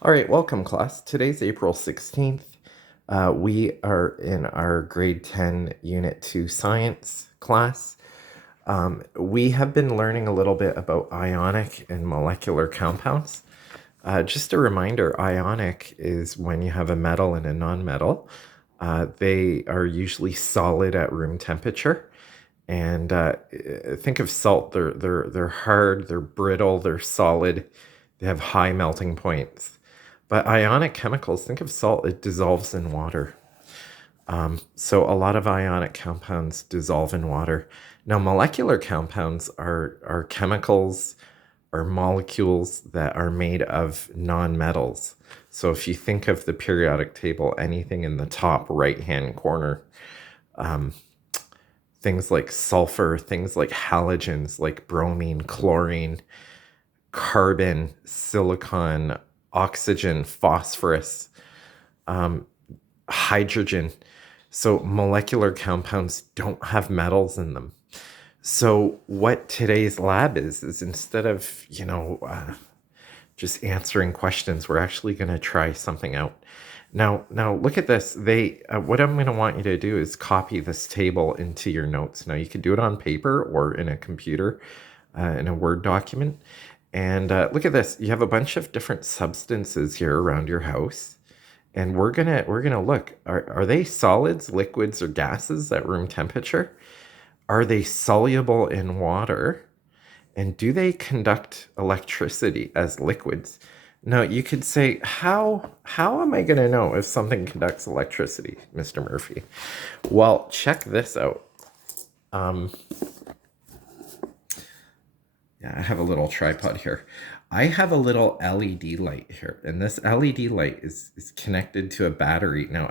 All right, welcome class. Today's April 16th. We are in our grade 10 unit 2 science class. We have been learning a little bit about ionic and molecular compounds. Just a reminder, ionic is when you have a metal and a nonmetal. They are usually solid at room temperature. And think of salt. They're hard, they're brittle, they're solid. They have high melting points. But ionic chemicals, think of salt, it dissolves in water. So a lot of ionic compounds dissolve in water. Now, molecular compounds are chemicals or molecules that are made of nonmetals. So if you think of the periodic table, anything in the top right-hand corner, things like sulfur, things like halogens, like bromine, chlorine, carbon, silicon, oxygen, phosphorus, hydrogen. So molecular compounds don't have metals in them. So what today's lab is instead of, just answering questions, we're actually going to try something out. Now look at this. What I'm going to want you to do is copy this table into your notes. Now you can do it on paper or in a computer, in a Word document. And look at this. You have a bunch of different substances here around your house. And we're gonna look. Are they solids, liquids, or gases at room temperature? Are they soluble in water? And do they conduct electricity as liquids? Now you could say, how am I gonna know if something conducts electricity, Mr. Murphy? Well, check this out. Yeah, I have a little tripod here. I have a little LED light here, and this LED light is connected to a battery. Now,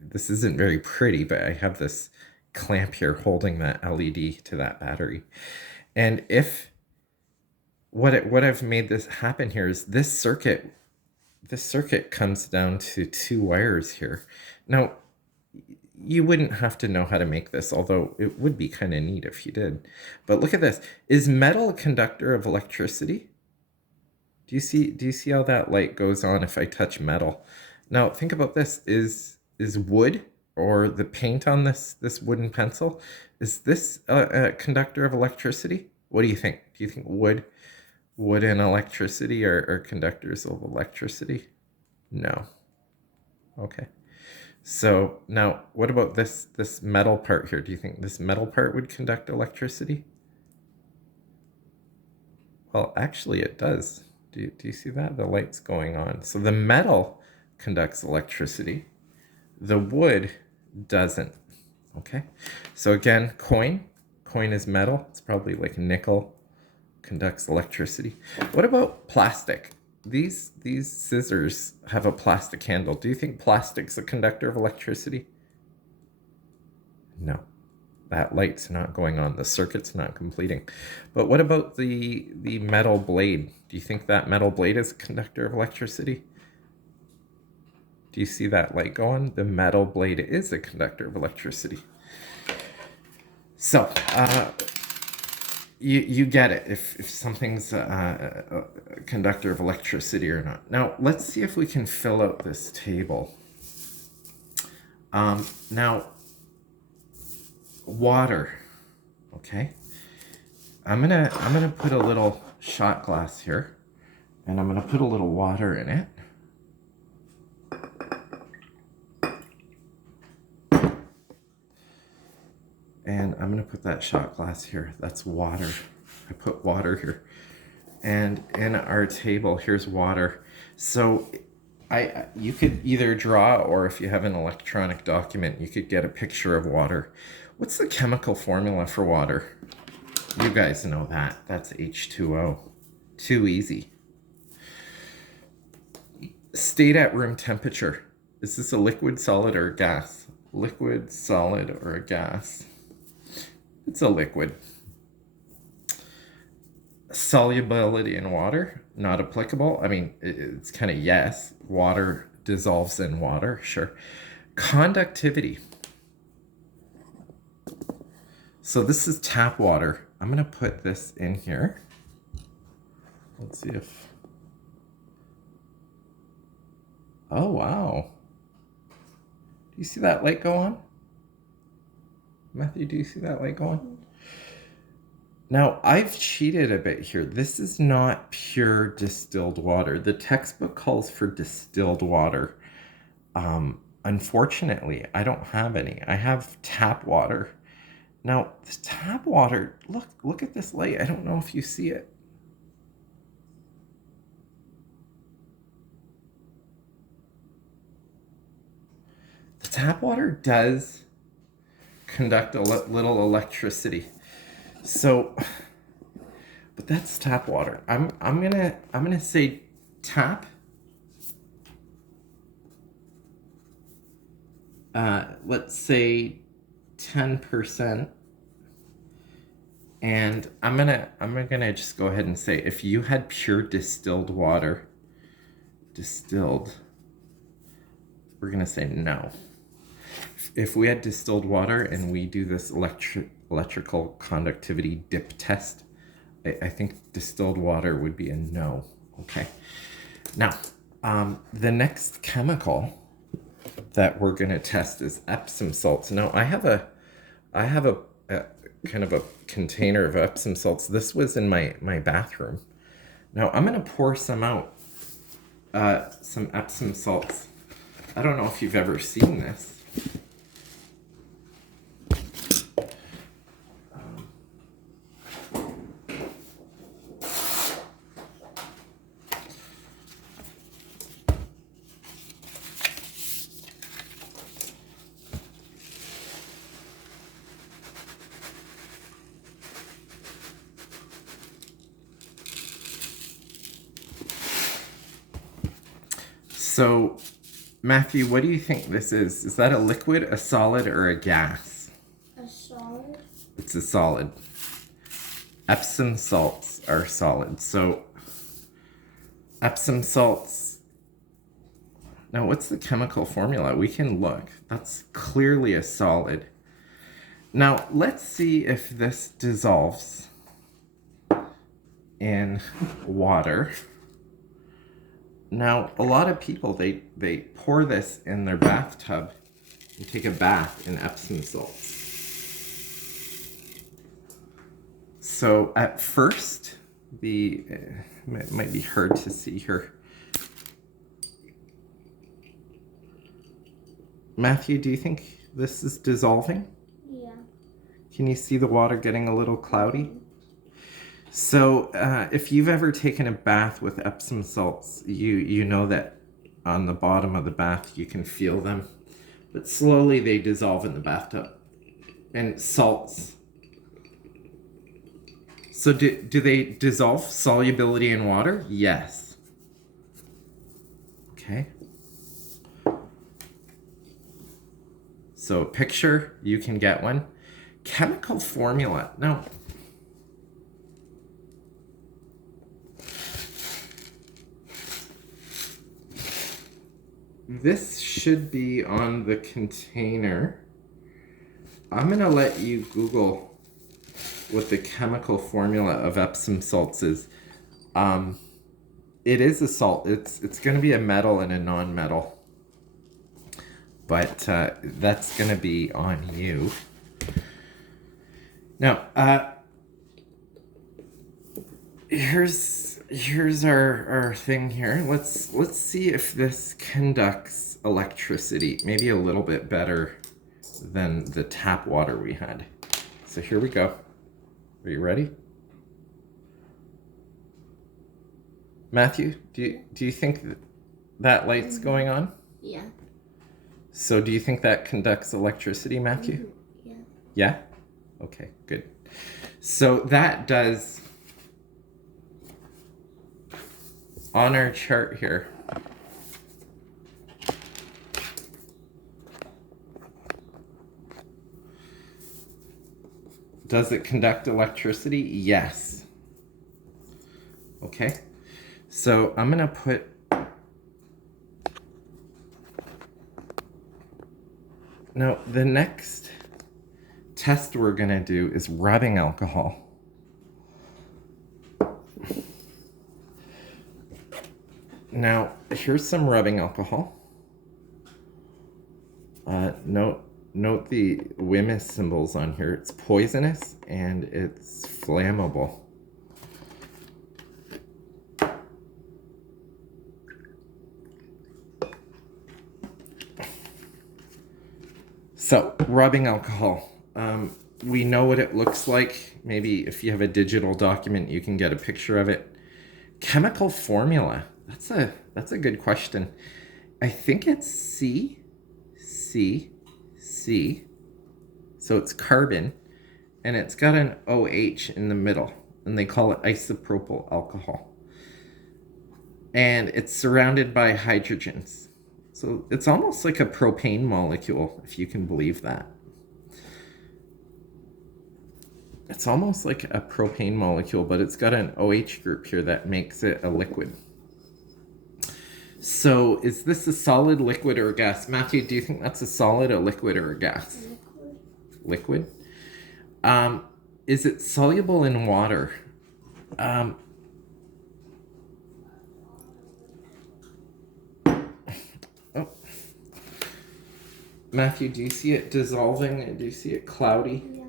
this isn't very pretty, but I have this clamp here holding that LED to that battery. And if what I've made this happen here is this circuit comes down to two wires here. Now, you wouldn't have to know how to make this, although it would be kind of neat if you did. But look at this. Is metal a conductor of electricity? Do you see how that light goes on if I touch metal? Now think about this. Is wood or the paint on this wooden pencil, is this a conductor of electricity? What do you think? Do you think wood and electricity are conductors of electricity? No. Okay. So now, what about this metal part here? Do you think this metal part would conduct electricity? Well, actually it does. Do you see that? The light's going on. So the metal conducts electricity. The wood doesn't. Okay. So again, coin is metal. It's probably like nickel, conducts electricity. What about plastic? These scissors have a plastic handle. Do you think plastic's a conductor of electricity? No, that light's not going on. The circuit's not completing. But what about the metal blade? Do you think that metal blade is a conductor of electricity? Do you see that light go on? The metal blade is a conductor of electricity. So, you get it if something's a conductor of electricity or not. Now let's see if we can fill out this table. Now water, okay. I'm gonna put a little shot glass here, and I'm gonna put a little water in it. And I'm going to put that shot glass here. That's water. I put water here. And in our table, here's water. So you could either draw, or if you have an electronic document, you could get a picture of water. What's the chemical formula for water? You guys know that. That's H2O. Too easy. State at room temperature. Is this a liquid, solid, or a gas? Liquid, solid, or a gas? It's a liquid. Solubility in water, not applicable. I mean, it's kind of yes. Water dissolves in water, sure. Conductivity. So this is tap water. I'm going to put this in here. Let's see if Oh, wow. Do you see that light go on? Matthew, do you see that light go on? Now, I've cheated a bit here. This is not pure distilled water. The textbook calls for distilled water. Unfortunately, I don't have any. I have tap water. Now, the tap water, look at this light. I don't know if you see it. The tap water does conduct a little electricity. So, but that's tap water. I'm gonna say tap. Let's say 10%. And I'm gonna just go ahead and say if you had pure distilled water, we're gonna say no. If we had distilled water and we do this electrical conductivity dip test, I think distilled water would be a no. Okay. Now, the next chemical that we're gonna test is Epsom salts. Now, I have a kind of a container of Epsom salts. This was in my bathroom. Now I'm gonna pour some out, some Epsom salts. I don't know if you've ever seen this. So, Matthew, what do you think this is? Is that a liquid, a solid, or a gas? A solid. It's a solid. Epsom salts are solid. So, Epsom salts. Now, what's the chemical formula? We can look. That's clearly a solid. Now, let's see if this dissolves in water. Now, a lot of people, they pour this in their bathtub and take a bath in Epsom salts. So at first, it might be hard to see here. Matthew, do you think this is dissolving? Yeah. Can you see the water getting a little cloudy? So if you've ever taken a bath with Epsom salts, you know that on the bottom of the bath you can feel them, but slowly they dissolve in the bathtub. And salts. So do they dissolve solubility in water? Yes. Okay. So picture, you can get one. Chemical formula. Now, this should be on the container. I'm gonna let you Google what the chemical formula of Epsom salts is. It is a salt. It's gonna be a metal and a non-metal, but that's gonna be on you. Now, here's our thing here. Let's see if this conducts electricity, maybe a little bit better than the tap water we had. So here we go. Are you ready? Matthew, do you think that light's going on? Yeah. So do you think that conducts electricity, Matthew? Yeah. Yeah? Okay, good. So that does, on our chart here, does it conduct electricity? Yes. Okay. So I'm going to put now the next test we're going to do is rubbing alcohol. Now, here's some rubbing alcohol. Note the Wimmis symbols on here. It's poisonous and it's flammable. So, rubbing alcohol. We know what it looks like. Maybe if you have a digital document, you can get a picture of it. Chemical formula. That's a good question. I think it's C. So it's carbon, and it's got an OH in the middle, and they call it isopropyl alcohol. And it's surrounded by hydrogens. So it's almost like a propane molecule, if you can believe that. It's almost like a propane molecule, but it's got an OH group here that makes it a liquid. So is this a solid, liquid, or a gas? Matthew, do you think that's a solid, a liquid, or a gas? Liquid. Is it soluble in water? Oh. Matthew, do you see it dissolving? Do you see it cloudy? Yeah.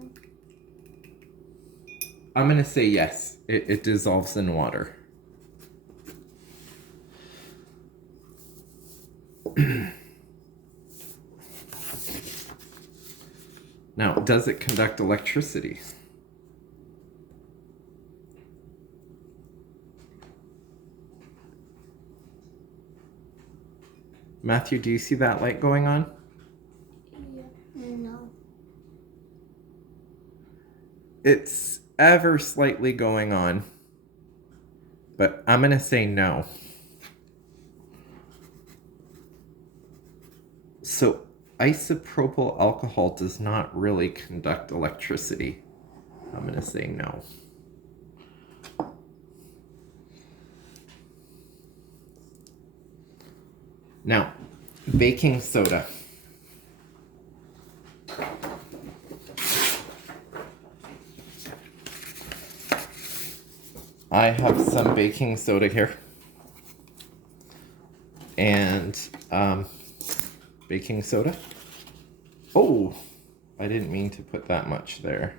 I'm going to say yes. It dissolves in water. Now, does it conduct electricity? Matthew, do you see that light going on? Yeah. No. It's ever slightly going on, but I'm going to say no. So, isopropyl alcohol does not really conduct electricity. I'm going to say no. Now, baking soda. I have some baking soda here. And baking soda. Oh, I didn't mean to put that much there.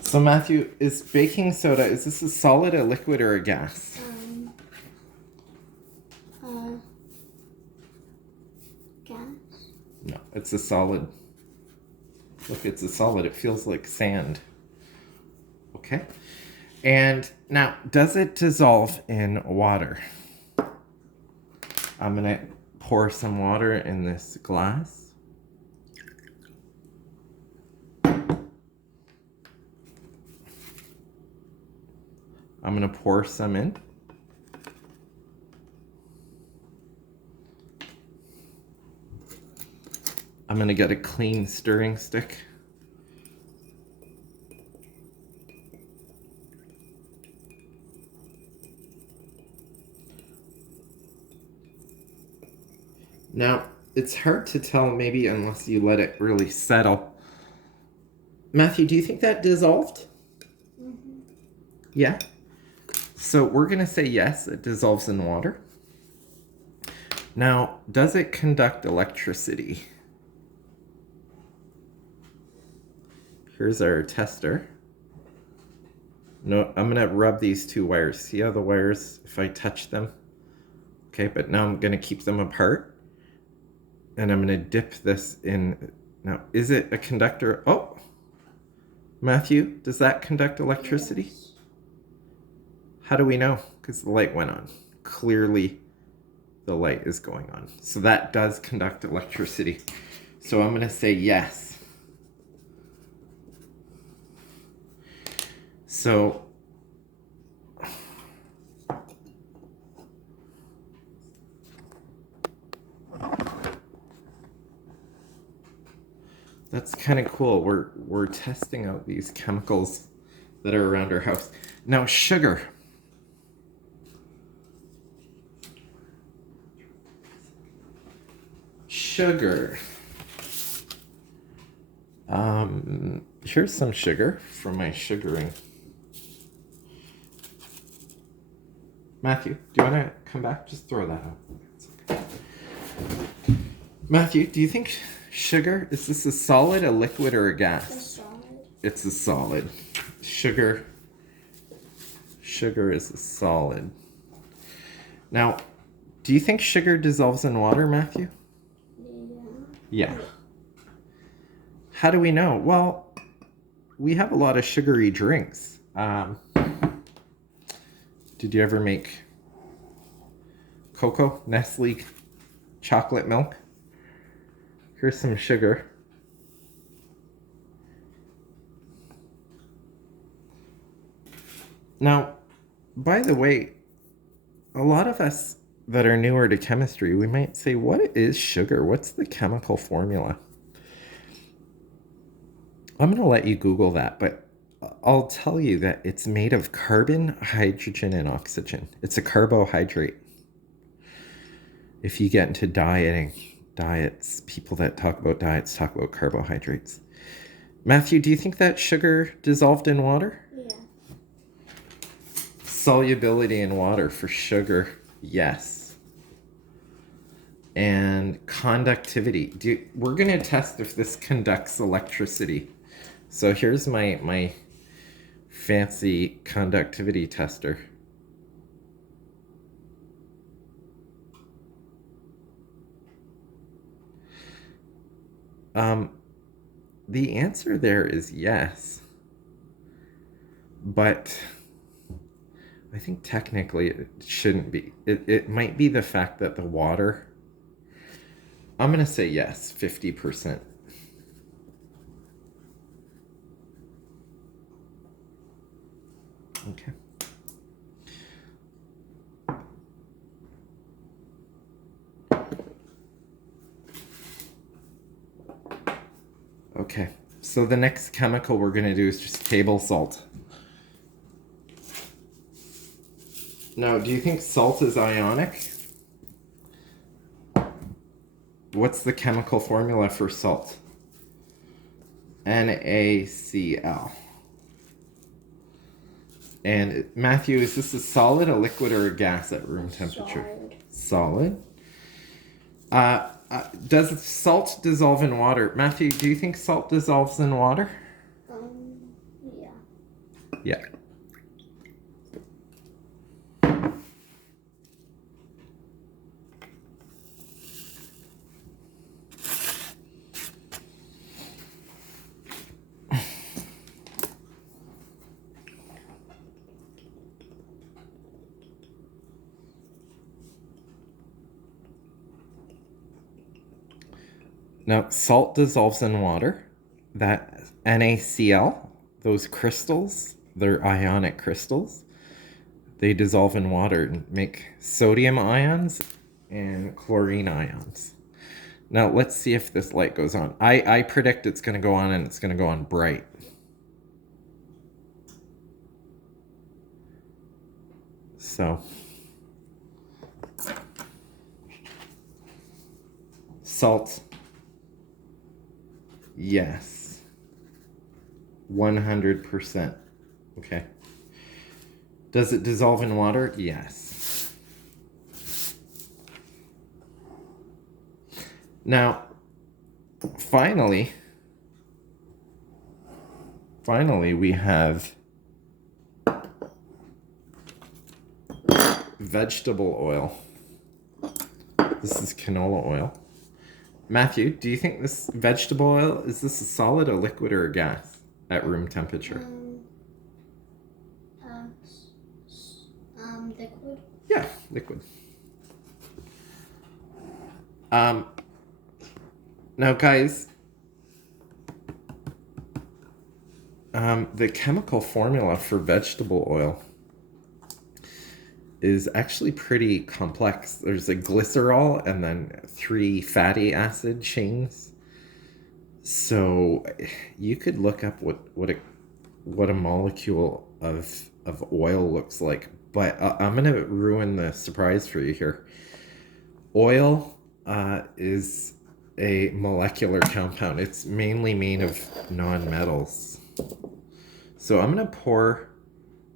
So Matthew, is baking soda, is this a solid, a liquid, or a gas? Gas. No, it's a solid. Look, it's a solid. It feels like sand. Okay. And now, does it dissolve in water? I'm going to pour some water in this glass. I'm going to pour some in. I'm going to get a clean stirring stick. Now, it's hard to tell maybe unless you let it really settle. Matthew, do you think that dissolved? Mm-hmm. Yeah? So we're going to say yes, it dissolves in water. Now, does it conduct electricity? Here's our tester. No, I'm going to rub these two wires. See how the wires, if I touch them? Okay, but now I'm going to keep them apart. And I'm going to dip this in. Now, is it a conductor? Oh, Matthew, does that conduct electricity? Yes. How do we know? Because the light went on. Clearly, the light is going on. So that does conduct electricity. So I'm going to say yes. So that's kind of cool. We're testing out these chemicals that are around our house. Now, sugar. Sugar. Here's some sugar from my sugaring. Matthew, do you want to come back? Just throw that out. Okay. Matthew, do you think sugar, is this a solid, a liquid, or a gas? It's a solid. It's a solid. Sugar is a solid. Now, do you think sugar dissolves in water, Matthew? Yeah. Yeah. How do we know? Well, we have a lot of sugary drinks. Did you ever make cocoa, Nestle, chocolate milk? Here's some sugar. Now, by the way, a lot of us that are newer to chemistry, we might say, what is sugar? What's the chemical formula? I'm going to let you Google that, but I'll tell you that it's made of carbon, hydrogen, and oxygen. It's a carbohydrate. If you get into diets, people that talk about diets talk about carbohydrates. Matthew, do you think that sugar dissolved in water? Yeah. Solubility in water for sugar, yes. And conductivity. We're going to test if this conducts electricity. So here's my fancy conductivity tester. The answer there is yes. But I think technically it shouldn't be. It might be the fact that the water, I'm going to say yes, 50%. Okay. Okay, so the next chemical we're going to do is just table salt. Now, do you think salt is ionic? What's the chemical formula for salt? NaCl. And Matthew, is this a solid, a liquid, or a gas at room temperature? Solid. Does salt dissolve in water? Matthew, do you think salt dissolves in water? Yeah. Yeah. Now, salt dissolves in water. That NaCl, those crystals, they're ionic crystals. They dissolve in water and make sodium ions and chlorine ions. Now, let's see if this light goes on. I predict it's going to go on, and it's going to go on bright. So, salt. Yes. 100%. Okay. Does it dissolve in water? Yes. Now, finally, we have vegetable oil. This is canola oil. Matthew, do you think this vegetable oil, is this a solid, a liquid, or a gas at room temperature? Liquid. Yeah, liquid. Now, guys, the chemical formula for vegetable oil is actually pretty complex. There's a glycerol and then 3 fatty acid chains. So you could look up what a molecule of oil looks like. But I'm gonna ruin the surprise for you here. Oil is a molecular compound. It's mainly made of non-metals. So I'm going to pour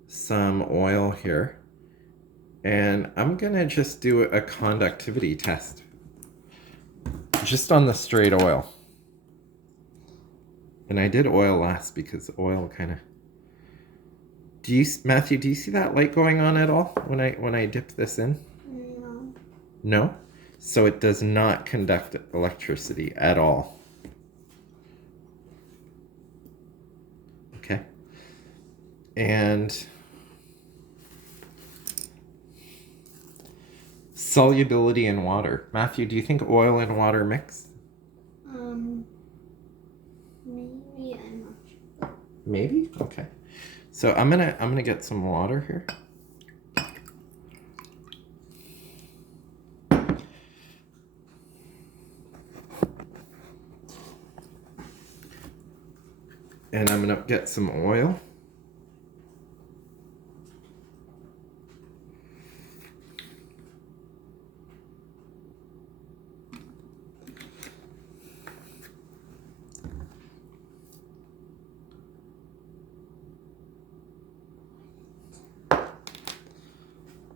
some oil here, and I'm going to just do a conductivity test just on the straight oil. And I did oil last because oil kind of... Matthew, do you see that light going on at all when I dip this in? No. No? So it does not conduct electricity at all. Okay. And solubility in water. Matthew, do you think oil and water mix? Maybe, I'm not sure. Maybe? Okay. So I'm gonna get some water here. And I'm gonna get some oil.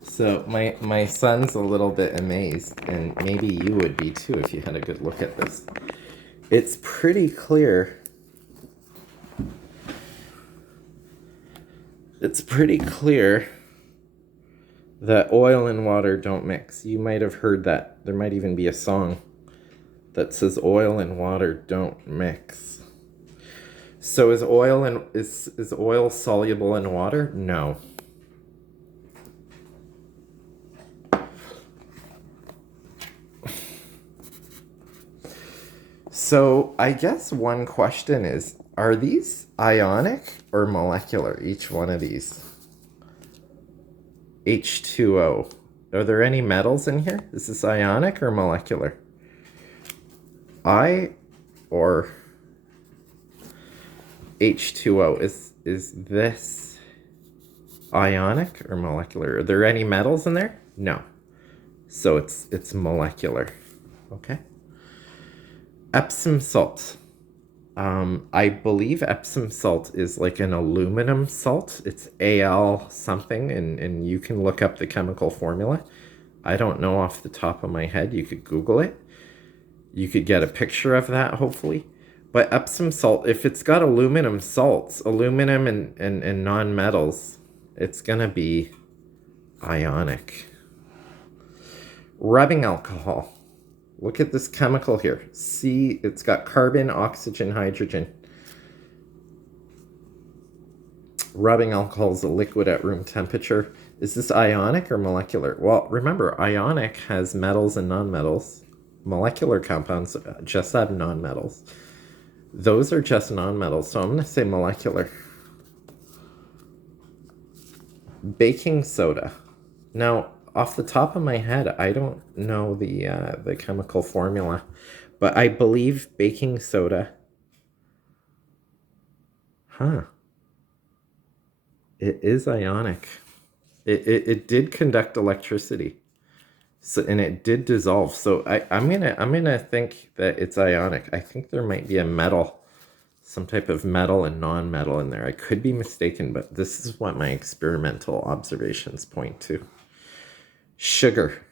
So my son's a little bit amazed, and maybe you would be too if you had a good look at this. It's pretty clear. It's pretty clear that oil and water don't mix. You might have heard that. There might even be a song that says oil and water don't mix. So is oil soluble in water? No. So I guess one question is, are these ionic or molecular, each one of these? H2O. Are there any metals in here? Is this ionic or molecular? Or H2O. Is this ionic or molecular? Are there any metals in there? No. So it's molecular. Okay. Epsom salt. I believe Epsom salt is like an aluminum salt. It's Al something, and you can look up the chemical formula. I don't know off the top of my head. You could Google it. You could get a picture of that, hopefully. But Epsom salt, if it's got aluminum salts, aluminum and non-metals, it's going to be ionic. Rubbing alcohol. Look at this chemical here. See, it's got carbon, oxygen, hydrogen. Rubbing alcohol is a liquid at room temperature. Is this ionic or molecular? Well, remember, ionic has metals and nonmetals. Molecular compounds just have nonmetals. Those are just nonmetals, so I'm going to say molecular. Baking soda. Now, off the top of my head, I don't know the chemical formula, but I believe baking soda. It is ionic. It did conduct electricity, so and it did dissolve. So I'm gonna think that it's ionic. I think there might be a metal, some type of metal and non-metal in there. I could be mistaken, but this is what my experimental observations point to. Sugar.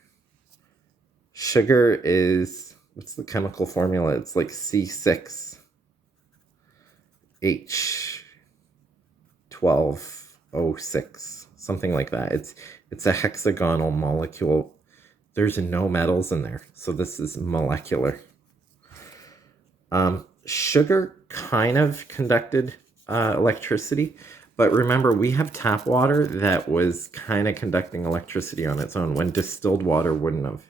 Sugar is, what's the chemical formula? It's like C6H12O6, something like that. It's a hexagonal molecule. There's no metals in there, so this is molecular. Sugar kind of conducted electricity, but remember, we have tap water that was kind of conducting electricity on its own when distilled water wouldn't have.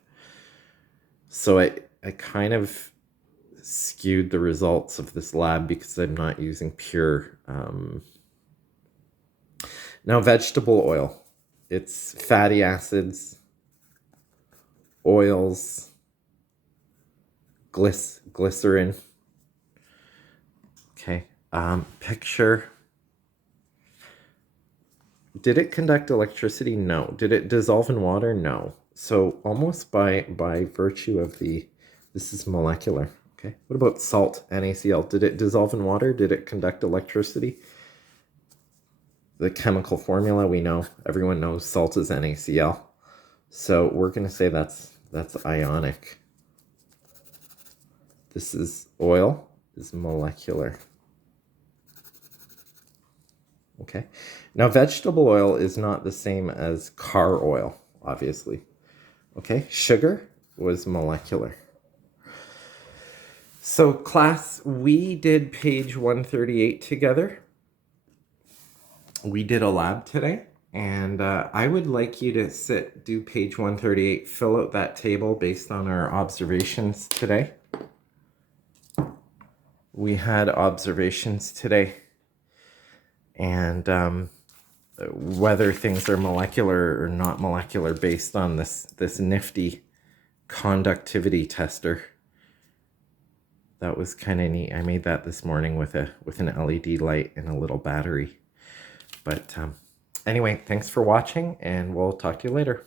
So I kind of skewed the results of this lab because I'm not using pure. Now, vegetable oil. It's fatty acids, oils, glycerin. Okay. Picture. Did it conduct electricity? No. Did it dissolve in water? No. So almost by virtue of the This is molecular. Okay. What about salt, NaCl? Did it dissolve in water? Did it conduct electricity? The chemical formula we know, everyone knows salt is NaCl. So we're going to say that's ionic. This is oil, is molecular. Okay. Now vegetable oil is not the same as car oil, obviously. Okay. Sugar was molecular. So class, we did page 138 together. We did a lab today, and I would like you to do page 138, fill out that table based on our observations today. We had observations today, and whether things are molecular or not molecular based on this nifty conductivity tester. That was kind of neat. I made that this morning with an LED light and a little battery. But anyway, thanks for watching, and we'll talk to you later.